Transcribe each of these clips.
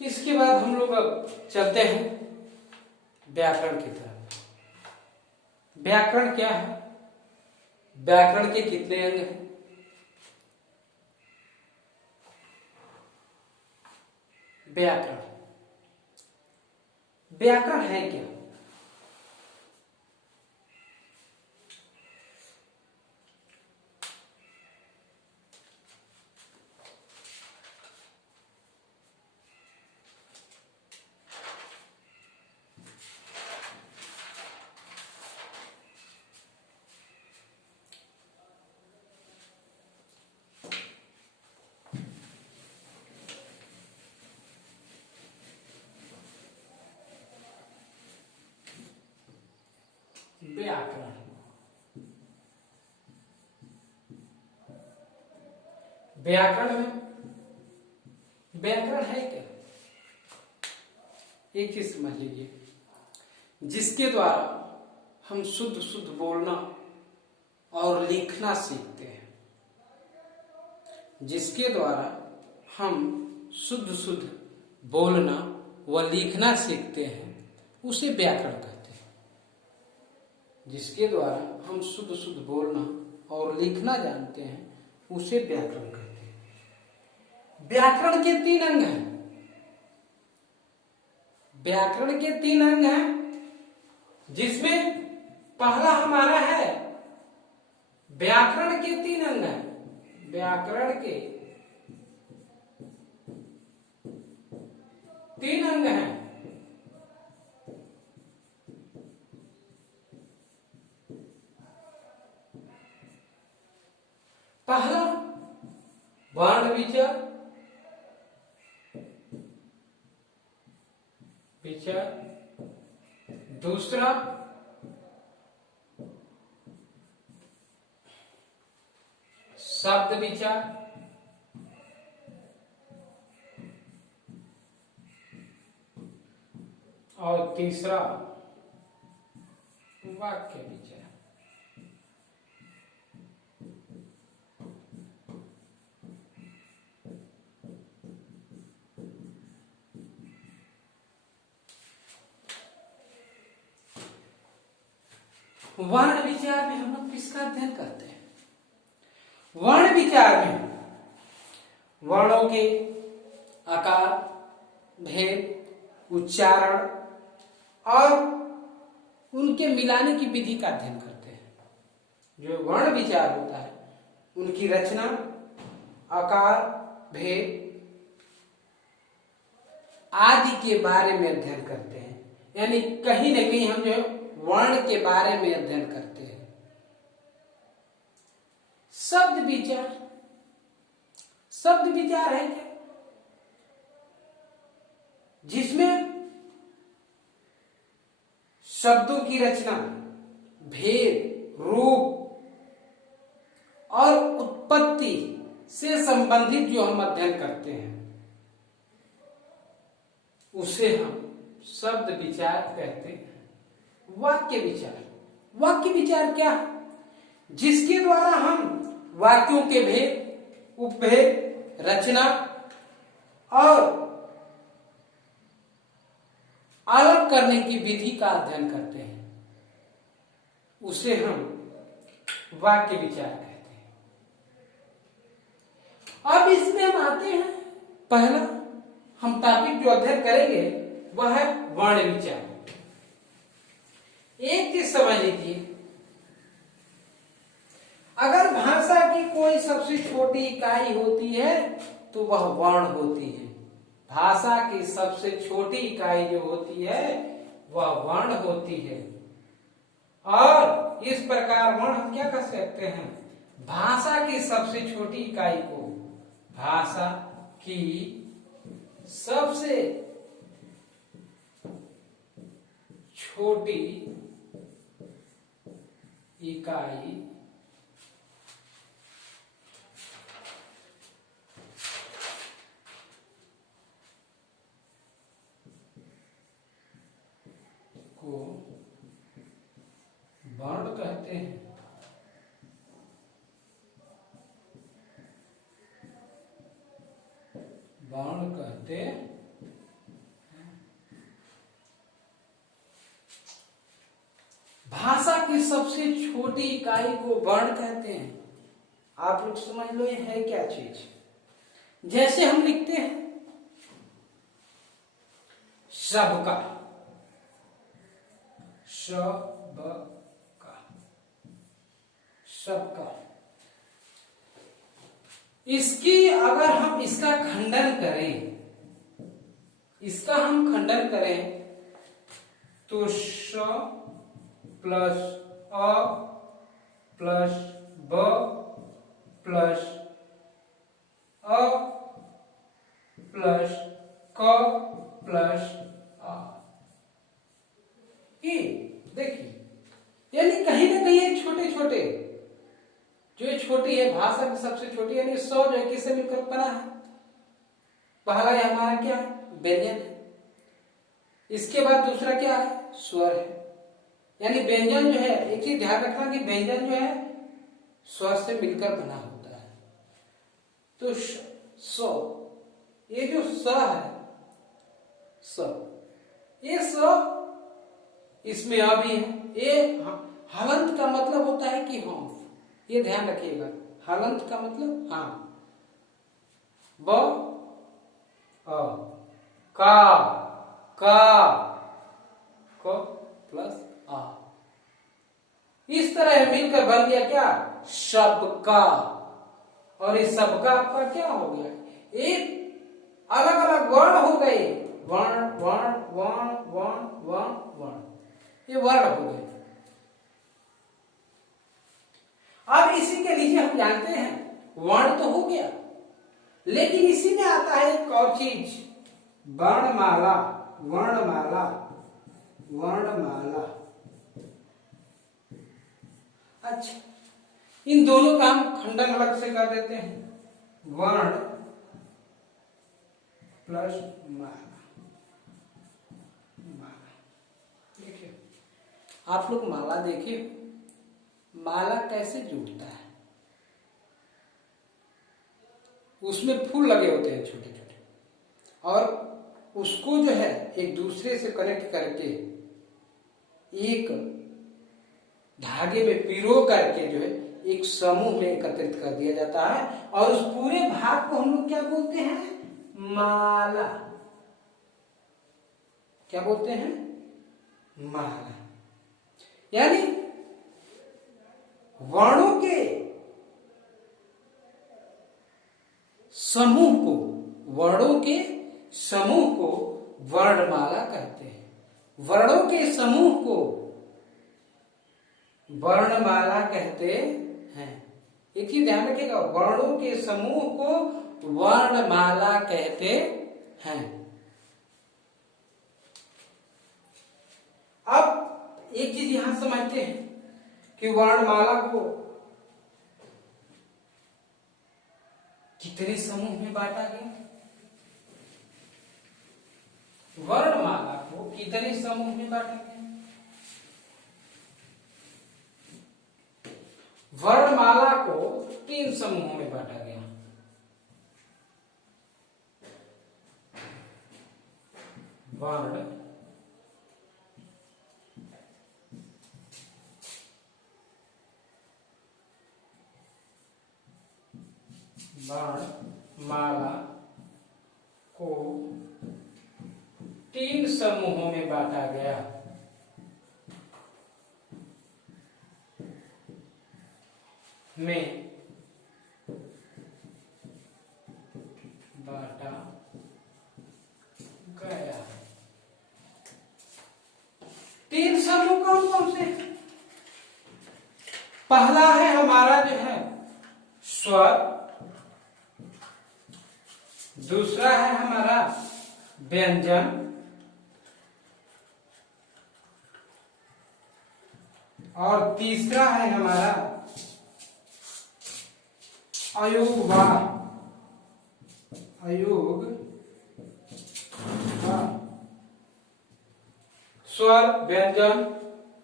इसके बाद हम लोग अब चलते हैं व्याकरण की तरफ। व्याकरण क्या है? व्याकरण के कितने अंग हैं? व्याकरण व्याकरण है क्या? व्याकरण व्याकरण में व्याकरण है क्या? एक चीज समझ लीजिए, जिसके द्वारा हम शुद्ध शुद्ध बोलना और लिखना सीखते हैं, जिसके द्वारा हम शुद्ध शुद्ध बोलना व लिखना सीखते हैं, उसे व्याकरण कहते हैं। जिसके द्वारा हम शुद्ध शुद्ध बोलना और लिखना जानते हैं, उसे व्याकरण कहते हैं। व्याकरण के 3 अंग हैं। व्याकरण के 3 अंग हैं, जिसमें पहला हमारा है व्याकरण के 3 अंग हैं। व्याकरण के 3 अंग हैं। पहला वर्ण विचार, दूसरा शब्द विचार, और तीसरा वाक्य विचार। वर्ण विचार में हम लोग किसका अध्ययन करते हैं? वर्ण विचार में वर्णों के आकार, भेद, उच्चारण और उनके मिलाने की विधि का अध्ययन करते हैं। जो वर्ण विचार होता है, उनकी रचना, आकार, भेद आदि के बारे में अध्ययन करते हैं। यानी कहीं न कहीं हम जो वर्ण के बारे में अध्ययन करते हैं। शब्द विचार, शब्द विचार है क्या? जिसमें शब्दों की रचना, भेद, रूप और उत्पत्ति से संबंधित जो हम अध्ययन करते हैं, उसे हम शब्द विचार कहते हैं। वाक्य विचार, वाक्य विचार क्या? जिसके द्वारा हम वाक्यों के भेद, उपभेद, रचना और अलग करने की विधि का अध्ययन करते हैं, उसे हम वाक्य विचार कहते हैं। अब इसमें हम आते हैं, पहला हम टॉपिक जो अध्ययन करेंगे वह है वर्ण विचार। एक चीज समझ लीजिए, अगर भाषा की कोई सबसे छोटी इकाई होती है तो वह वर्ण होती है। भाषा की सबसे छोटी इकाई जो होती है वह वर्ण होती है। और इस प्रकार वर्ण हम क्या कर सकते हैं? भाषा की सबसे छोटी इकाई को भाषा की सबसे छोटी इकाई को वर्ण कहते हैं। वर्ण कहते की सबसे छोटी इकाई को वर्ण कहते हैं। आप लोग समझ लो ये है क्या चीज। जैसे हम लिखते हैं सबका, सबका, सबका, इसकी अगर हम इसका खंडन करें, इसका हम खंडन करें तो श प्लस अ प्लस ब प्लस अ प्लस क प्लस आ, ये देखिए, यानी कहीं ना कहीं ये छोटे छोटे जो ये छोटी है भाषा की सबसे छोटी, यानी सौ जो है किससे मिलकर बना है। पहला ये हमारा क्या है, व्यंजन है। इसके बाद दूसरा क्या है, स्वर है। यानी व्यंजन जो है, एक चीज ध्यान रखना कि व्यंजन जो है स्वर से मिलकर बना होता है। तो सौ, ये जो स है, स, ये स, इसमें अ भी है। ये हलंत का मतलब होता है कि हंस, ये ध्यान रखिएगा। हलंत का मतलब हाँ। ब अ, का क प्लस आ, इस तरह मिलकर बन गया क्या, सबका। और इस सबका आपका क्या हो गया, एक अलग अलग वर्ण हो गए, वर्ण वर्ण वर्ण वर्ण वर्ण वर्ण, ये वर्ण हो गए। अब इसी के नीचे हम जानते हैं वर्ण तो हो गया, लेकिन इसी में आता है एक और चीज, वर्णमाला, वर्णमाला, वर्णमाला। अच्छा, इन दोनों का हम खंडन अलग से कर देते हैं, वर्ण प्लस माला, माला। देखिए आप लोग माला देखिए, माला कैसे जुड़ता है, उसमें फूल लगे होते हैं छोटे छोटे, और उसको जो है एक दूसरे से कनेक्ट करके एक धागे में पिरो करके जो है एक समूह में एकत्रित कर दिया जाता है, और उस पूरे भाग को हम लोग क्या बोलते हैं, माला। क्या बोलते हैं, माला। यानी वर्णों के समूह को, वर्णों के समूह को वर्णमाला कहते हैं। वर्णों के समूह को वर्णमाला कहते हैं। एक चीज ध्यान रखिएगा, वर्णों के समूह को वर्णमाला कहते हैं। अब एक चीज यहां समझते हैं कि वर्णमाला को कितने समूह में बांटा गया, वर्णमाला को कितने समूह में बांटा गया। वर्णमाला को 3 समूहों में बांटा गया। वर्ण, वर्णमाला को 3 समूहों में बांटा गया। में बांटा गया। 3 समूह कौन कौन से? पहला है हमारा जो है स्वर, दूसरा है हमारा व्यंजन, और तीसरा है हमारा अयोगवा, अयोग, स्वर, व्यंजन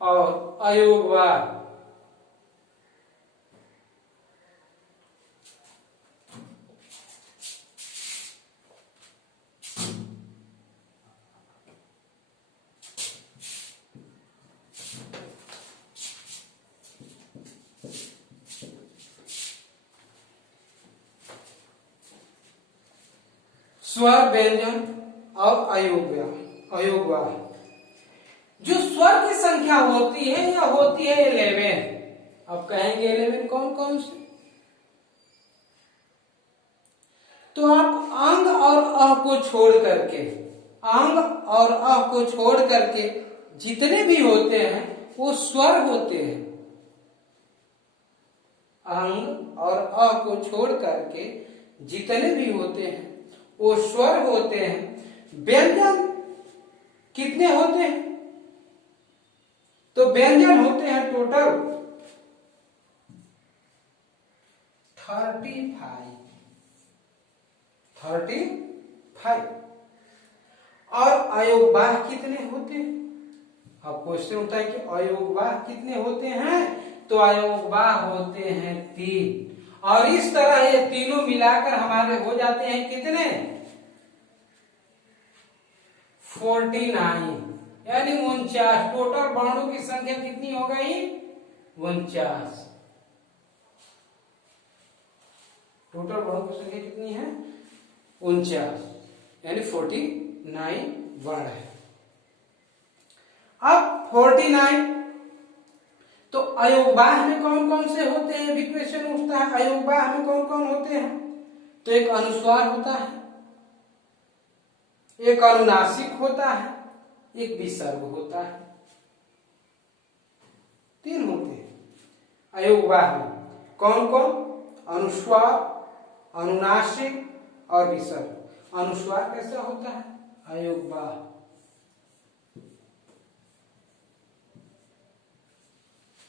और अयोगवा। स्वर, व्यंजन और अयोगवाह। जो स्वर की संख्या होती है यह होती है 11। अब कहेंगे 11 कौन कौन से? तो आप अंग और अ को छोड़ करके, अंग और अ को छोड़ करके जितने भी होते हैं वो स्वर होते हैं। अंग और अ को छोड़ करके जितने भी होते हैं वो स्वर होते हैं। व्यंजन कितने होते हैं? तो व्यंजन होते हैं टोटल 35। और अयोगवाह कितने होते हैं? अब क्वेश्चन उठता है कि अयोगवाह कितने होते हैं? तो अयोगवाह होते हैं 3। और इस तरह ये तीनों मिलाकर हमारे हो जाते हैं कितने? 49, यानी 49। टोटल वर्णों की संख्या कितनी हो गई? 49। टोटल वर्णों की संख्या कितनी है? 49, यानी 49 वर्ण है। अब 49, तो अयोगवाह में कौन कौन से होते हैं? भी क्वेश्चन उठता है, अयोगवाह में कौन कौन होते हैं? तो एक अनुस्वार होता है, एक अनुनासिक होता है, एक विसर्ग होता है। 3 होते हैं अयोगवाह में। कौन कौन? अनुस्वार, अनुनासिक और विसर्ग। अनुस्वार कैसा होता है? अयोगवाह।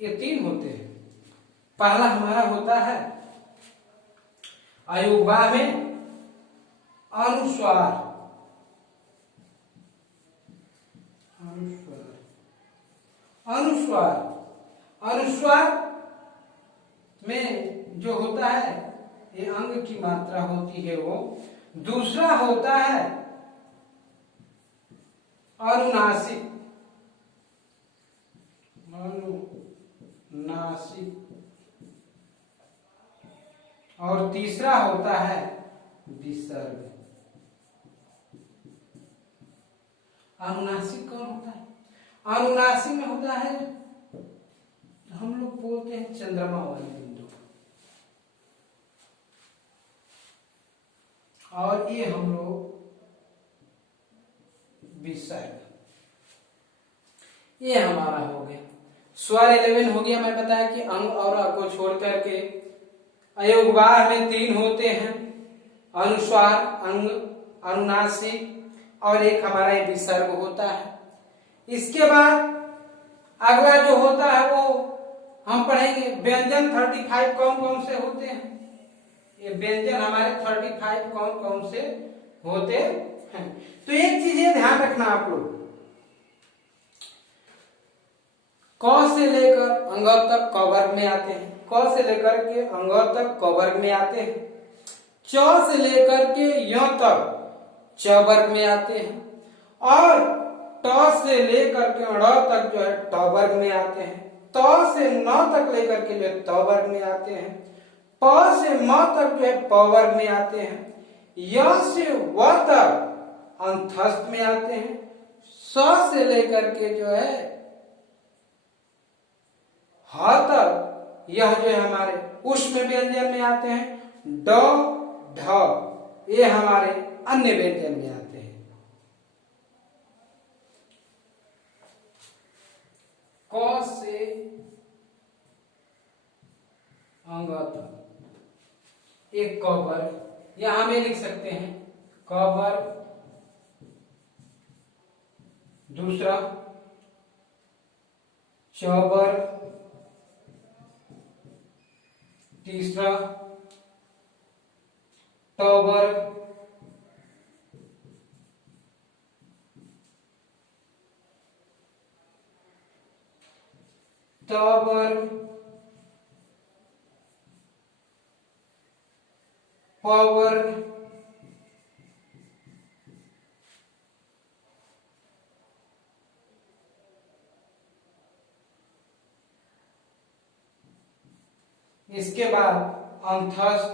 ये 3 होते हैं। पहला हमारा होता है अयोगवाह में अनुस्वार। अनुस्वार में जो होता है ये अंग की मात्रा होती है वो। दूसरा होता है अनुनासिक। और तीसरा होता है विसर्ग। अनुनासिक कौन होता है? अनुनासिक में होता है, हम लोग बोलते हैं चंद्रमा वाले बिंदु, और ये हम लोग विसर्ग। ये हमारा हो गया स्वर 11 हो गया। मैं बताया कि अंग और अ को छोड़ करके अयोगवाह में 3 होते हैं, अनुस्वार, अंग, अनुनासिक और एक हमारा ये विसर्ग होता है। इसके बाद अगला जो होता है वो हम पढ़ेंगे व्यंजन 35 कौन कौन से होते हैं। ये व्यंजन हमारे 35 कौन कौन से होते हैं। तो एक चीज ये ध्यान रखना आप लोग, क से लेकर अंग तक क वर्ग में आते हैं, क से लेकर के अंग तक क वर्ग में आते हैं, च से लेकर के य तक च वर्ग में आते हैं, और ट से लेकर के ड़ तक जो है ट वर्ग में आते हैं, त से न तक लेकर के जो है त वर्ग में आते हैं, प से म तक जो है प वर्ग में आते हैं, य से व तक अंतस्थ में आते हैं, स से लेकर के जो है ह तक यह जो है हमारे ऊष्म व्यंजन में आते हैं, ड ढ ये हमारे अन्य व्यंजन में आते हैं। क से अंग तक एक क वर्ग, यहां में लिख सकते हैं क वर्ग, दूसरा च वर्ग, तीसरा ट वर्ग, त वर्ग, प वर्ग, इसके बाद अंतस्थ,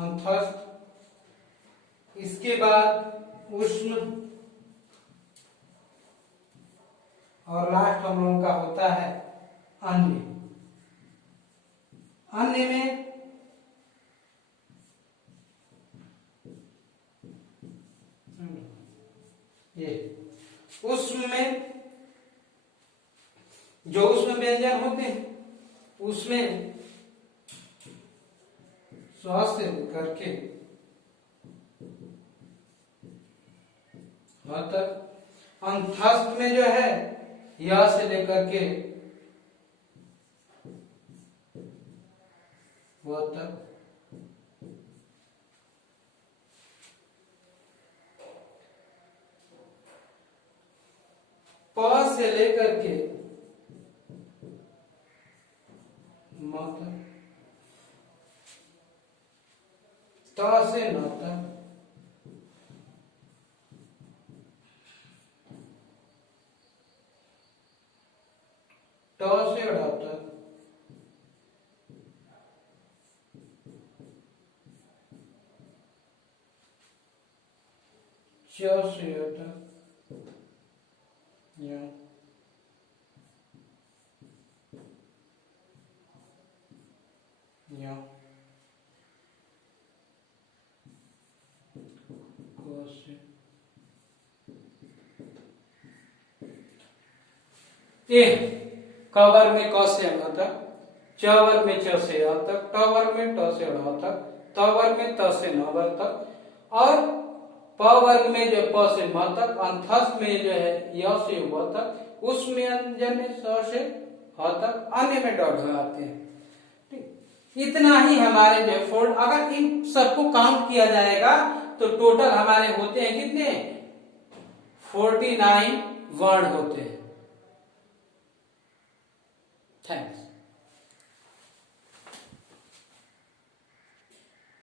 अंतस्थ, इसके बाद उष्ण, और लास्ट हम लोगों का होता है अन्य। अन्य में ये उष्ण में जो उष्ण व्यंजन होते हैं उसमें स्व से करके तक, अंतस्थ में जो है य से लेकर के वह तक, प से लेकर के म तक, त से न तक, ट से ड़ तक, च से य तक, य, य, क से, ए कवर में क से अ तक, चवर में च से अ तक, टवर में ट से ड़ तक, तवर में त से न वर तक, और प वर्ग में जो प से म तक, अंतस्थ में जो है य से व तक, उष्ण व्यंजन में स से ह तक, अन्य में ड ढ आते हैं। ठीक, इतना ही हमारे जो फोल्ड, अगर इन सबको काउंट किया जाएगा तो टोटल हमारे होते हैं कितने, 49 वर्ण होते हैं। थैंक्स।